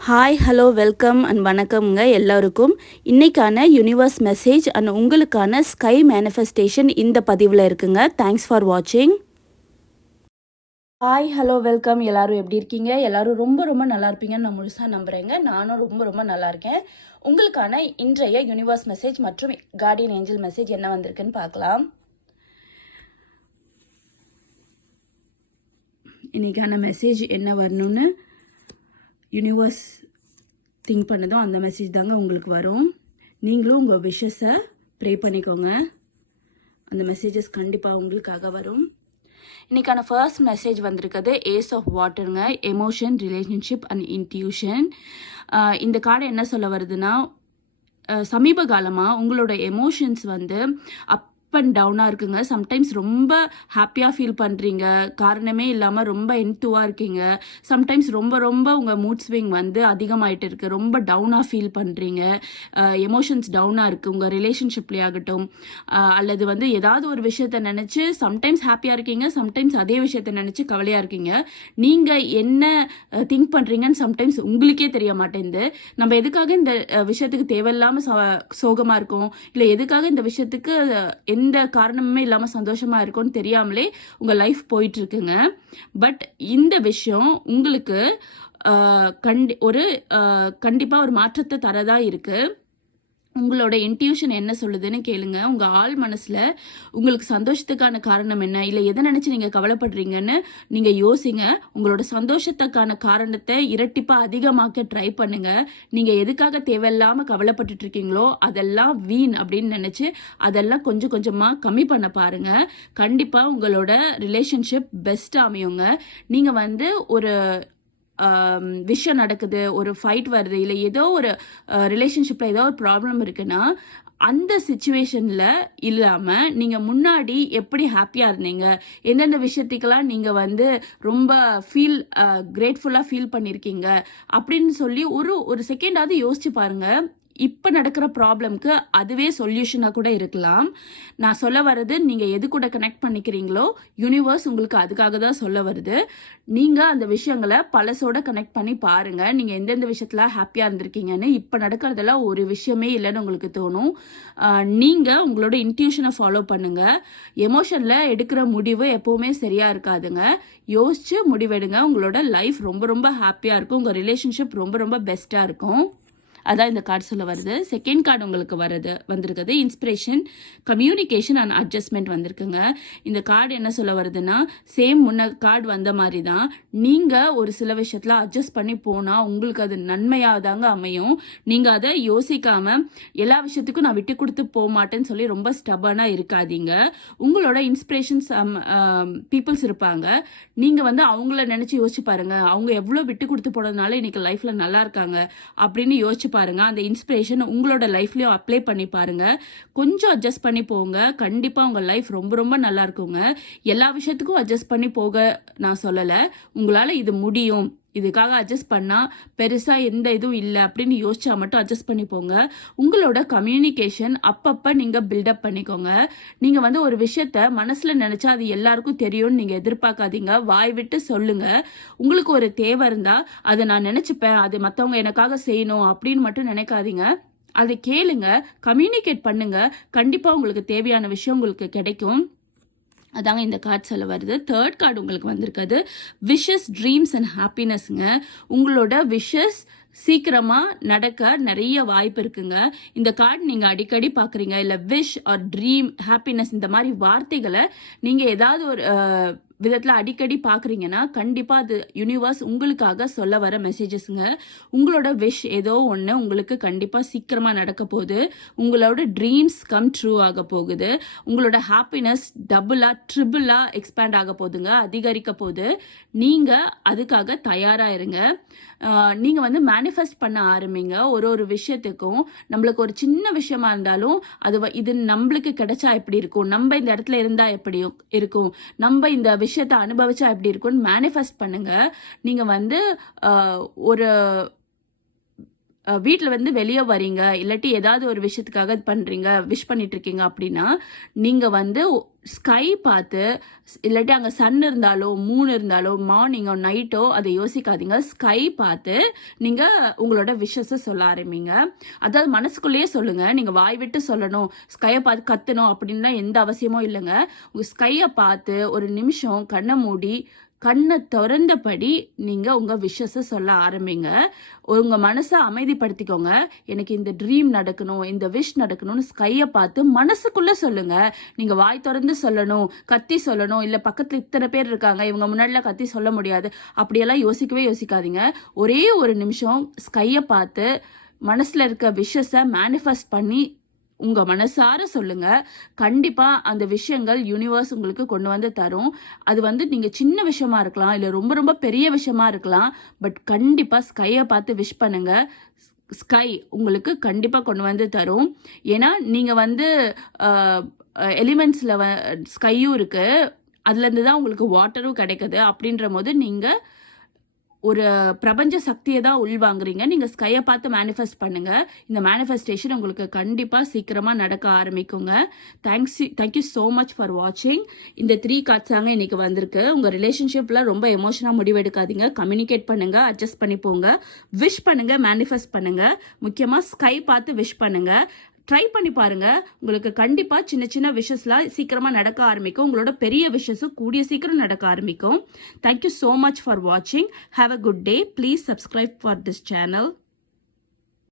Hi hello welcome and வணக்கம்ங்க எல்லாருக்கும். இன்றைக்கான யூனிவர்ஸ் மெசேஜ் அண்ட் உங்களுக்கான ஸ்கை மேனிஃபெஸ்டேஷன் இந்த பதிவில் இருக்குங்க. தேங்க்ஸ் ஃபார் வாட்சிங். Hi hello welcome. எல்லோரும் எப்படி இருக்கீங்க? எல்லோரும் ரொம்ப ரொம்ப நல்லா இருப்பீங்கன்னு நான் முழுசாக நம்புகிறேங்க. நானும் ரொம்ப ரொம்ப நல்லா இருக்கேன். உங்களுக்கான இன்றைய யூனிவர்ஸ் மெசேஜ் மற்றும் கார்டியன் ஏஞ்சல் மெசேஜ் என்ன வந்திருக்குன்னு பார்க்கலாம். இன்றைக்கான மெசேஜ் என்ன வரணும்னு யூனிவர்ஸ் திங்க் பண்ணதும் அந்த மெசேஜ் தாங்க உங்களுக்கு வரும். நீங்களும் உங்கள் விஷஸை ப்ரே பண்ணிக்கோங்க. அந்த மெசேஜஸ் கண்டிப்பாக உங்களுக்காக வரும். இன்றைக்கான ஃபர்ஸ்ட் மெசேஜ் வந்திருக்கிறது ஏஸ் ஆஃப் வாட்டருங்க. Emotion, relationship and intuition. இந்த கார்டு என்ன சொல்ல வருதுன்னா, சமீப காலமாக உங்களோட எமோஷன்ஸ் வந்து அண்ட் டவுனாக இருக்குங்க. சம்டைம்ஸ் ரொம்ப ஹாப்பியாக ஃபீல் பண்ணுறீங்க, காரணமே இல்லாமல் ரொம்ப என்துவாக இருக்கீங்க. சம்டைம்ஸ் ரொம்ப ரொம்ப உங்கள் மூட் ஸ்விங் வந்து அதிகமாகிட்டு இருக்குது, ரொம்ப டவுனாக ஃபீல் பண்ணுறீங்க, எமோஷன்ஸ் டவுனாக இருக்குது உங்கள் ரிலேஷன்ஷிப்லேயே ஆகட்டும், அல்லது வந்து ஏதாவது ஒரு விஷயத்தை நினச்சி சம்டைம்ஸ் ஹாப்பியாக இருக்கீங்க, சம்டைம்ஸ் அதே விஷயத்தை நினச்சி கவலையாக இருக்கீங்க. நீங்கள் என்ன திங்க் பண்ணுறீங்கன்னு சம்டைம்ஸ் உங்களுக்கே தெரிய மாட்டேங்குது. நம்ம எதுக்காக இந்த விஷயத்துக்கு தேவையில்லாமல் சோகமாக இருக்கோம், இல்லை எதுக்காக இந்த விஷயத்துக்கு எந்த காரணமுமே இல்லாமல் சந்தோஷமாக இருக்கும்னு தெரியாமலே உங்கள் லைஃப் போயிட்டுருக்குங்க. பட் இந்த விஷயம் உங்களுக்கு கண்டிப்பாக ஒரு மாற்றத்தை தரதா இருக்குது. உங்களோட இன்ட்யூஷன் என்ன சொல்லுதுன்னு கேளுங்க. உங்கள் ஆள் மனசில் உங்களுக்கு சந்தோஷத்துக்கான காரணம் என்ன, இல்லை எதை நினச்சி நீங்கள் கவலைப்படுறீங்கன்னு நீங்கள் யோசிங்க. உங்களோட சந்தோஷத்துக்கான காரணத்தை இரட்டிப்பாக அதிகமாக்க ட்ரை பண்ணுங்கள். நீங்கள் எதுக்காக தேவையில்லாமல் கவலைப்பட்டுட்டு இருக்கீங்களோ அதெல்லாம் வீண் அப்படின்னு நினச்சி அதெல்லாம் கொஞ்சம் கொஞ்சமாக கம்மி பண்ண பாருங்கள். கண்டிப்பாக உங்களோட ரிலேஷன்ஷிப் பெஸ்ட்டாக அமையுங்க. நீங்கள் வந்து ஒரு விஷயம் நடக்குது, ஒரு ஃபைட் வருது, இல்லை ஏதோ ஒரு ரிலேஷன்ஷிப்பில் ஏதோ ஒரு ப்ராப்ளம் இருக்குன்னா அந்த சுச்சுவேஷனில் இல்லாமல் நீங்கள் முன்னாடி எப்படி ஹாப்பியாக இருந்தீங்க, எந்தெந்த விஷயத்துக்கெல்லாம் நீங்கள் வந்து ரொம்ப கிரேட்ஃபுல்லாக ஃபீல் பண்ணியிருக்கீங்க அப்படின்னு சொல்லி ஒரு செகண்டாவது யோசிச்சு பாருங்கள். இப்போ நடக்கிற ப்ராப்ளம்க்கு அதுவே சொல்யூஷனாக கூட இருக்கலாம். நான் சொல்ல வர்றது, நீங்கள் எது கூட கனெக்ட் பண்ணிக்கிறீங்களோ யூனிவர்ஸ் உங்களுக்கு அதுக்காக தான் சொல்ல வருது. நீங்கள் அந்த விஷயங்களை பழசோட கனெக்ட் பண்ணி பாருங்கள். நீங்கள் எந்தெந்த விஷயத்தில் ஹாப்பியாக இருந்திருக்கீங்கன்னு இப்போ நடக்கிறதெல்லாம் ஒரு விஷயமே இல்லைன்னு உங்களுக்கு தோணும். நீங்கள் உங்களோட இன்ட்யூஷனை ஃபாலோ பண்ணுங்கள். எமோஷனில் எடுக்கிற முடிவு எப்போவுமே சரியாக இருக்காதுங்க. யோசித்து முடிவெடுங்க. உங்களோட லைஃப் ரொம்ப ரொம்ப ஹாப்பியாக இருக்கும். உங்கள் ரிலேஷன்ஷிப் ரொம்ப ரொம்ப பெஸ்ட்டாக இருக்கும். அதான் இந்த கார்டு சொல்ல வருது. செகண்ட் கார்டு உங்களுக்கு வந்திருக்குது இன்ஸ்பிரேஷன், கம்யூனிகேஷன் அண்ட் அட்ஜஸ்ட்மெண்ட் வந்திருக்குங்க. இந்த கார்டு என்ன சொல்ல வருதுன்னா, முன்ன கார்டு வந்த மாதிரி தான் நீங்கள் ஒரு சில விஷயத்தில் அட்ஜஸ்ட் பண்ணி போனால் உங்களுக்கு அது நன்மையாக தாங்க அமையும். நீங்கள் அதை யோசிக்காமல் எல்லா விஷயத்துக்கும் நான் விட்டு கொடுத்து போக மாட்டேன்னு சொல்லி ரொம்ப ஸ்டபனாக இருக்காதீங்க. உங்களோட இன்ஸ்பிரேஷன்ஸ் பீப்புள்ஸ் இருப்பாங்க. நீங்கள் வந்து அவங்கள நினச்சி யோசிச்சு பாருங்கள். அவங்க எவ்வளோ விட்டு கொடுத்து போனதுனால இன்னைக்கு லைஃப்பில் நல்லா இருக்காங்க அப்படின்னு யோசிச்சு பாருங்க. அந்த இன்ஸ்பிரேஷன் உங்களோட லைஃப்லயும் அப்ளை பண்ணி பாருங்க. கொஞ்சம் அட்ஜஸ்ட் பண்ணி போங்க. கண்டிப்பா உங்க லைஃப் ரொம்ப ரொம்ப நல்லா இருக்குங்க. எல்லா விஷயத்துக்கும் அட்ஜஸ்ட் பண்ணி போக நான் சொல்லல. உங்களால இது முடியும், இதுக்காக அட்ஜஸ்ட் பண்ணால் பெருசாக எந்த இதுவும் இல்லை அப்படின்னு யோசிச்சா மட்டும் அட்ஜஸ்ட் பண்ணி போங்க. உங்களோட கம்யூனிகேஷன் அப்பப்போ நீங்கள் பில்டப் பண்ணிக்கோங்க. நீங்கள் வந்து ஒரு விஷயத்த மனசில் நினச்சா அது எல்லாருக்கும் தெரியும்னு நீங்கள் எதிர்பார்க்காதீங்க. வாய் விட்டு சொல்லுங்கள். உங்களுக்கு ஒரு தேவை இருந்தால் அதை நான் நினச்சிப்பேன், அது மற்றவங்க எனக்காக செய்யணும் அப்படின்னு மட்டும் நினைக்காதீங்க. அதை கேளுங்க, கம்யூனிகேட் பண்ணுங்க. கண்டிப்பாக உங்களுக்கு தேவையான விஷயம் உங்களுக்கு கிடைக்கும். அதாங்க இந்த கார்டு சொல்ல வருது. தேர்ட் கார்டு உங்களுக்கு வந்திருக்குது விஷஸ், ட்ரீம்ஸ் அண்ட் ஹாப்பினஸ்ங்க. உங்களோட விஷஸ் சீக்கிரமாக நடக்க நிறைய வாய்ப்பு இருக்குங்க. இந்த கார்டு நீங்கள் அடிக்கடி பார்க்குறீங்க, இல்லை விஷ் ஆர் ட்ரீம், ஹாப்பினஸ் இந்த மாதிரி வார்த்தைகளை நீங்கள் ஏதாவது ஒரு விதத்தில் அடிக்கடி பார்க்குறீங்கன்னா கண்டிப்பாக அது யூனிவர்ஸ் உங்களுக்காக சொல்ல வர மெசேஜஸ்ங்க. உங்களோட விஷ் ஏதோ ஒன்று உங்களுக்கு கண்டிப்பாக சீக்கிரமாக நடக்க போகுது. உங்களோட ட்ரீம்ஸ் கம் ட்ரூ ஆக போகுது. உங்களோட ஹாப்பினஸ் டபுளாக ட்ரிபிளாக எக்ஸ்பேண்ட் ஆக போகுதுங்க, அதிகரிக்க போகுது. நீங்கள் அதுக்காக தயாராக இருங்க. நீங்கள் வந்து மேனிஃபெஸ்ட் பண்ண ஆரம்பிங்க. ஒரு விஷயத்துக்கும் நம்மளுக்கு ஒரு சின்ன விஷயமா இருந்தாலும் இது நம்மளுக்கு கிடைச்சா எப்படி இருக்கும், நம்ம இந்த இடத்துல இருந்தால் எப்படி இருக்கும், நம்ம இந்த விஷயத்தை அனுபவிச்சா எப்படி இருக்கும்னு மேனிஃபெஸ்ட் பண்ணுங்க. நீங்கள் வந்து ஒரு வீட்டில் வந்து வெளியே வரீங்க, இல்லாட்டி ஏதாவது ஒரு விஷயத்துக்காக இது பண்ணுறீங்க, விஷ் பண்ணிட்டு இருக்கீங்க அப்படின்னா, நீங்கள் வந்து ஸ்கை பார்த்து, இல்லாட்டி அங்கே சன் இருந்தாலோ மூன் இருந்தாலோ மார்னிங்கோ நைட்டோ அதை யோசிக்காதீங்க. ஸ்கை பார்த்து நீங்கள் உங்களோட விஷஸை சொல்ல ஆரம்பிங்க. அதாவது மனசுக்குள்ளேயே சொல்லுங்கள். நீங்கள் வாய் விட்டு சொல்லணும், ஸ்கையை பார்த்து கத்தணும் அப்படின்லாம் எந்த அவசியமும் இல்லைங்க. உங்கள் ஸ்கையை பார்த்து ஒரு நிமிஷம் கண்ணை மூடி கண்ணை திறந்தபடி நீங்கள் உங்கள் விஷஸை சொல்ல ஆரம்பிங்க. உங்கள் மனசை அமைதிப்படுத்திக்கோங்க. எனக்கு இந்த ட்ரீம் நடக்கணும், இந்த விஷ் நடக்கணும்னு ஸ்கையை பார்த்து மனசுக்குள்ளே சொல்லுங்கள். நீங்கள் வாய் திறந்து சொல்லணும், கத்தி சொல்லணும், இல்லை பக்கத்தில் இத்தனை பேர் இருக்காங்க, இவங்க முன்னாடிலாம் கத்தி சொல்ல முடியாது, அப்படியெல்லாம் யோசிக்கவே யோசிக்காதீங்க. ஒரே ஒரு நிமிஷம் ஸ்கையை பார்த்து மனசில் இருக்க விஷஸை மேனிஃபெஸ்ட் பண்ணி உங்கள் மனசார சொல்லுங்கள். கண்டிப்பாக அந்த விஷயங்கள் யூனிவர்ஸ் உங்களுக்கு கொண்டு வந்து தரும். அது வந்து நீங்கள் சின்ன விஷயமா இருக்கலாம், இல்லை ரொம்ப ரொம்ப பெரிய விஷயமா இருக்கலாம். பட் கண்டிப்பாக ஸ்கையை பார்த்து விஷ் பண்ணுங்கள். ஸ்கை உங்களுக்கு கண்டிப்பாக கொண்டு வந்து தரும். ஏன்னா நீங்கள் வந்து எலிமெண்ட்ஸில் ஸ்கையும் இருக்குது, அதுலேருந்து தான் உங்களுக்கு வாட்டரும் கிடைக்குது. அப்படின்ற போது நீங்கள் ஒரு பிரபஞ்ச சக்தியை தான் உள்வாங்குறீங்க. நீங்கள் ஸ்கையை பார்த்து மேனிஃபெஸ்ட் பண்ணுங்கள். இந்த மேனிஃபெஸ்டேஷன் உங்களுக்கு கண்டிப்பாக சீக்கிரமாக நடக்க ஆரம்பிக்குங்க. தேங்க்யூ ஸோ மச் ஃபார் வாட்சிங். இந்த 3 கார்ட்ஸ் தாங்க இன்றைக்கி வந்திருக்கு. உங்கள் ரிலேஷன்ஷிப்பில் ரொம்ப எமோஷனாக முடிவெடுக்காதீங்க. கம்யூனிகேட் பண்ணுங்கள், அட்ஜஸ்ட் பண்ணி போங்க, விஷ் பண்ணுங்கள், மேனிஃபெஸ்ட் பண்ணுங்கள். முக்கியமாக ஸ்கை பார்த்து விஷ் பண்ணுங்கள். ட்ரை பண்ணி பாருங்க. உங்களுக்கு கண்டிப்பாக சின்ன சின்ன விஷஸ்லாம் சீக்கிரமாக நடக்க ஆரம்பிக்கும். உங்களோட பெரிய விஷஸும் கூடிய சீக்கிரம் நடக்க ஆரம்பிக்கும். தேங்க்யூ ஸோ மச் ஃபார் வாட்சிங். Have a good day. Please subscribe for this channel.